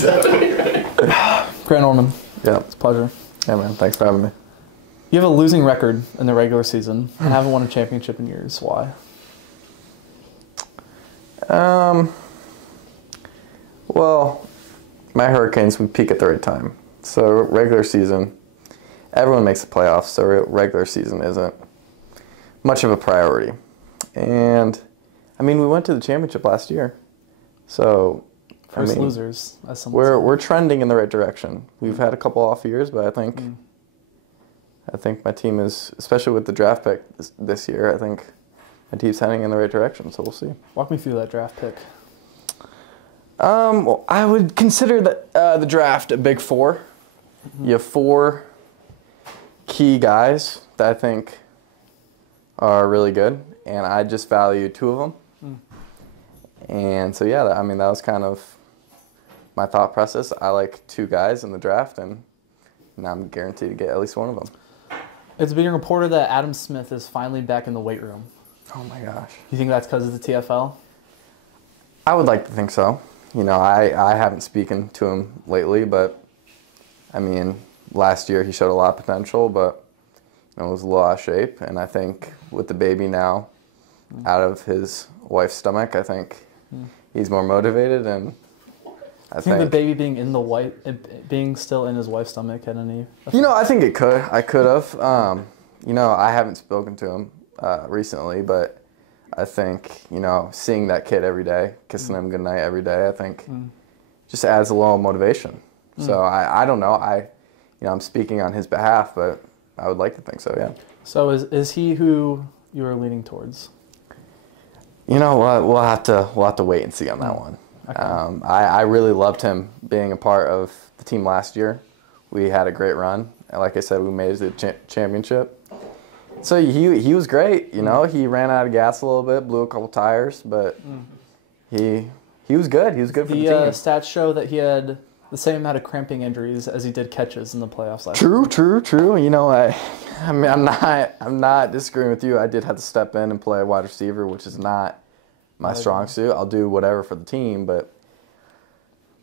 It's happening. Grant Norman, Yeah. it's a pleasure. Yeah, man. Thanks for having me. You have a losing record in the regular season and haven't won a championship in years. Why? Well, my Hurricanes, we peak at the right time. So regular season, everyone makes the playoffs, so regular season isn't much of a priority. And, I mean, we went to the championship last year. So, First I mean, losers, as someone said. we're trending in the right direction. We've had a couple off years, but I think my team is, especially with the draft pick this year, I think my team's heading in the right direction, so we'll see. Walk me through that draft pick. Well, I would consider the draft a big four. You have four key guys that I think are really good, and I just value two of them. And so, yeah, I mean, that was kind of my thought process. I like two guys in the draft, and now I'm guaranteed to get at least one of them. It's being reported that Adam Smith is finally back in the weight room. Oh, my gosh. You think that's because of the TFL? I would like to think so. You know, I haven't spoken to him lately, but, I mean, last year he showed a lot of potential, but you know, was a little out of shape. And I think with the baby now out of his wife's stomach, I think he's more motivated. And I think the baby being still in his wife's stomach had any effect? You know, I think it could. I could have. You know, I haven't spoken to him recently, but I think, you know, seeing that kid every day, kissing him goodnight every day, I think just adds a little motivation. So I don't know. I'm speaking on his behalf, but I would like to think so, yeah. So is he who you are leaning towards? You know what? We'll have to wait and see on that one. Okay. I really loved him being a part of the team last year. We had a great run. And like I said, we made it to the championship. So he was great, you know. He ran out of gas a little bit, blew a couple tires, but he was good. He was good for the team. The stats show that he had the same amount of cramping injuries as he did catches in the playoffs last year. True. You know, I mean, I'm not disagreeing with you. I did have to step in and play wide receiver, which is not my strong suit. I'll do whatever for the team, but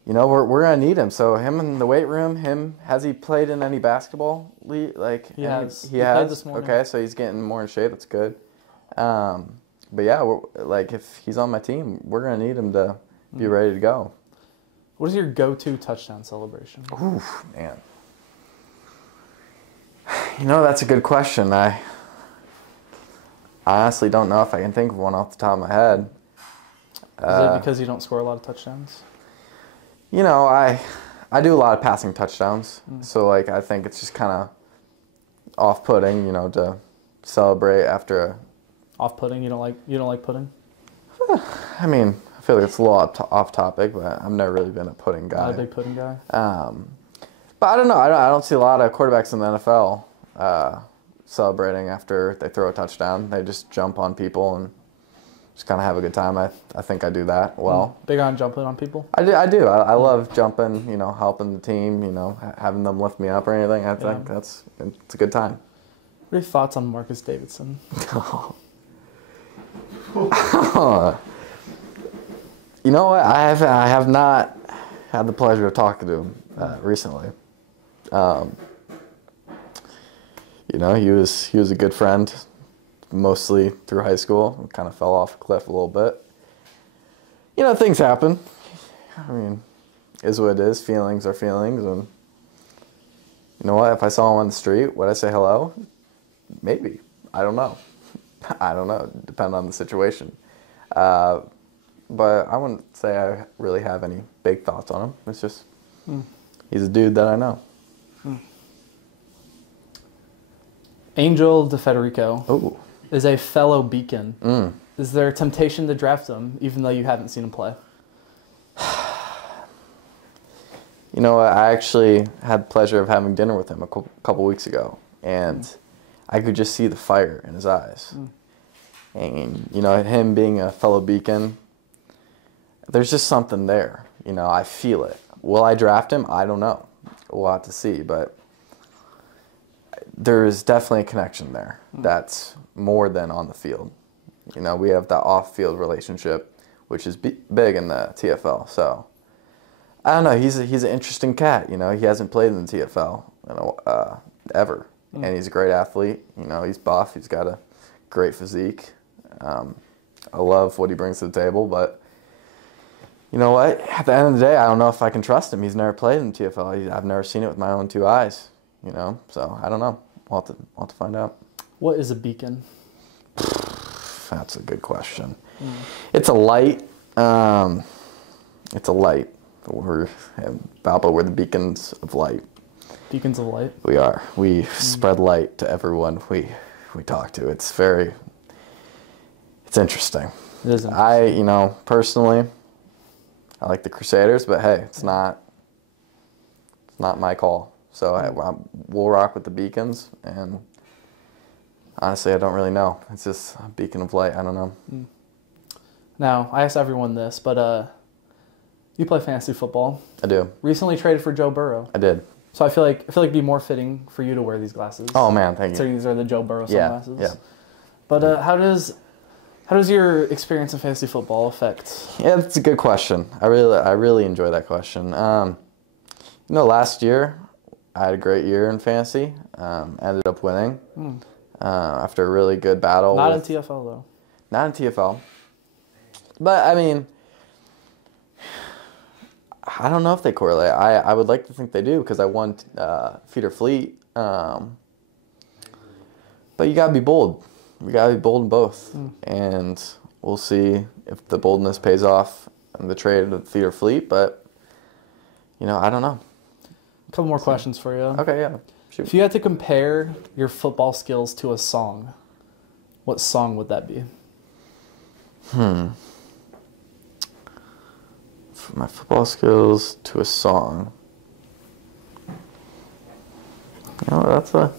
you know, we're gonna need him. So him in the weight room. Has he played in any basketball league? Like he has. He has. Played this morning. Okay, so he's getting more in shape. That's good. But yeah, if he's on my team, we're gonna need him to be ready to go. What is your go-to touchdown celebration? Oof, man. You know, that's a good question. I honestly don't know if I can think of one off the top of my head. Is it because you don't score a lot of touchdowns? You know, I do a lot of passing touchdowns, so like I think it's just kind of off-putting, you know, to celebrate after a. Off-putting? You don't like pudding? I mean, I feel like it's a little off topic, but I've never really been a pudding guy. Not a big pudding guy. But I don't know. I don't see a lot of quarterbacks in the NFL celebrating after they throw a touchdown. They just jump on people and just kind of have a good time. I think I do that well. Big on jumping on people? I do. I love jumping, you know, helping the team, you know, having them lift me up or anything. I think it's a good time. What are your thoughts on Marcus Davidson? You know what? I have not had the pleasure of talking to him recently. You know, he was a good friend, mostly through high school. Kind of fell off a cliff a little bit. You know, things happen. I mean, is what it is. Feelings are feelings, and you know what? If I saw him on the street, would I say hello? Maybe. I don't know. Depend on the situation. But I wouldn't say I really have any big thoughts on him. It's just he's a dude that I know. Angel DeFederico is a fellow Beacon. Is there a temptation to draft him, even though you haven't seen him play? You know, I actually had the pleasure of having dinner with him a couple weeks ago, and I could just see the fire in his eyes. And, you know, him being a fellow Beacon, there's just something there. You know, I feel it. Will I draft him? I don't know. We'll have to see, but there is definitely a connection there that's more than on the field. You know, we have that off-field relationship, which is big in the TFL. So I don't know. He's an interesting cat. You know, he hasn't played in the TFL ever, and he's a great athlete. You know, he's buff. He's got a great physique. I love what he brings to the table, but you know what? At the end of the day, I don't know if I can trust him. He's never played in the TFL. I've never seen it with my own two eyes. You know, so I don't know. We'll have to find out. What is a beacon? That's a good question. It's a light. It's a light. We're Valpo. We're the beacons of light. Beacons of light. We are. We spread light to everyone we talk to. It's interesting. It is interesting. You know, personally, I like the Crusaders, but hey, it's not my call. So we'll rock with the Beacons, and honestly, I don't really know. It's just a beacon of light. I don't know. Now, I ask everyone this, but you play fantasy football. I do. Recently traded for Joe Burrow. I did. So I feel like it'd be more fitting for you to wear these glasses. Oh man, thank you. So these are the Joe Burrow sunglasses. Yeah. But how does your experience in fantasy football affect? Yeah, that's a good question. I really enjoy that question. You know, last year I had a great year in fantasy. Ended up winning after a really good battle. Not in TFL though. Not in TFL. But I mean, I don't know if they correlate. I would like to think they do because I won Feeder Fleet. But you gotta be bold. We gotta be bold in both, and we'll see if the boldness pays off in the trade of Feeder Fleet. But you know, I don't know. A couple more questions for you. Okay, yeah. Shoot. If you had to compare your football skills to a song, what song would that be? My football skills to a song. You know, that's an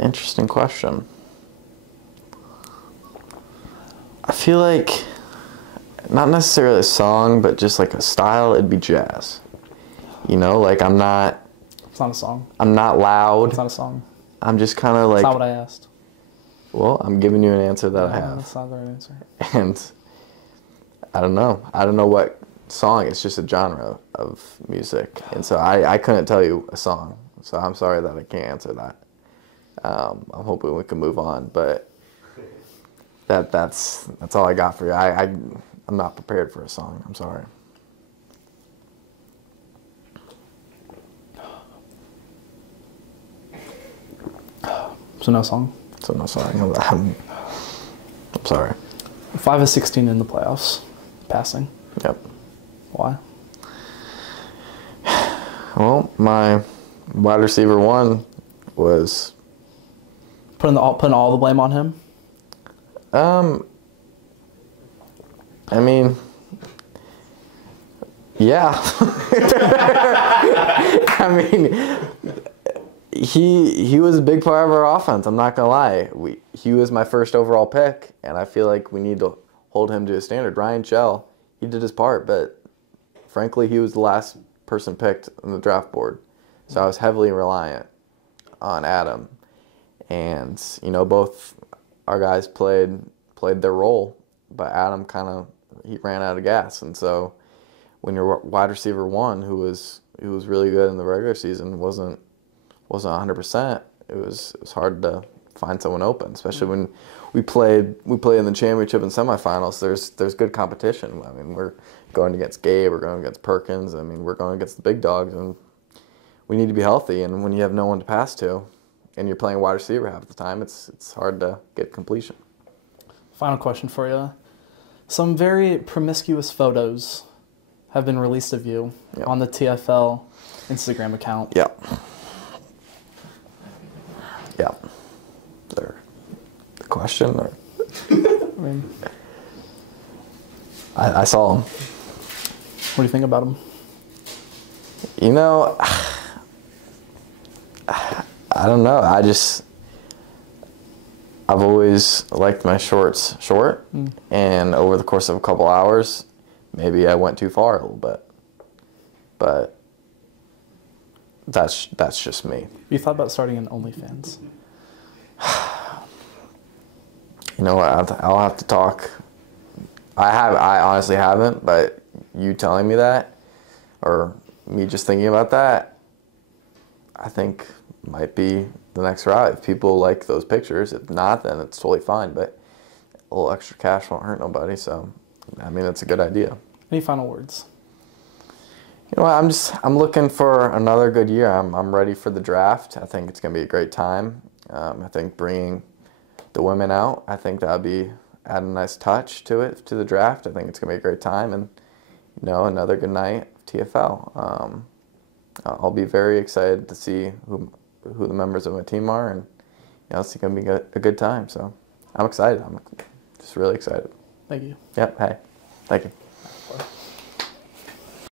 interesting question. I feel like not necessarily a song, but just like a style, it'd be jazz. You know, like It's not a song. I'm not loud. It's not a song. I'm just kind of like. That's not what I asked. Well, I'm giving you an answer that I have. That's not the right answer. And I don't know. I don't know what song. It's just a genre of music. And so I couldn't tell you a song. So I'm sorry that I can't answer that. I'm hoping we can move on. But that's all I got for you. I'm not prepared for a song. I'm sorry. So no song? So no song. I'm sorry. 5 of 16 in the playoffs. Passing. Yep. Why? Well, my wide receiver one was... Putting all the blame on him? I mean, yeah. I mean, he was a big part of our offense. I'm not gonna lie. He was my first overall pick, and I feel like we need to hold him to a standard. Ryan Shell, he did his part, but frankly, he was the last person picked on the draft board, so I was heavily reliant on Adam. And you know, both our guys played their role, but Adam he ran out of gas, and so when your wide receiver one, who was really good in the regular season, wasn't 100%, it was hard to find someone open, especially when we played in the championship and semifinals. There's good competition. I mean, we're going against Gabe, we're going against Perkins. I mean, we're going against the big dogs, and we need to be healthy. And when you have no one to pass to, and you're playing wide receiver half the time, it's hard to get completion. Final question for you. Some very promiscuous photos have been released of you on the TFL Instagram account. Yep. Yep. There. The question? Or? I mean, I saw them. what do you think about them? You know, I don't know. I've always liked my shorts short, and over the course of a couple hours, maybe I went too far a little bit. But that's just me. You thought about starting an OnlyFans? You know what? I'll have to talk. I honestly haven't, but you telling me that, or me just thinking about that, I think might be the next route. If people like those pictures, if not, then it's totally fine. But a little extra cash won't hurt nobody. So, I mean, it's a good idea. Any final words? You know what, I'm looking for another good year. I'm ready for the draft. I think it's going to be a great time. I think bringing the women out, I think that'll be add a nice touch to it, to the draft. I think it's going to be a great time, and another good night of TFL. I'll be very excited to see who the members of my team are, and it's going to be a good time. So I'm excited. I'm just really excited. Thank you. Yep. Hey, thank you.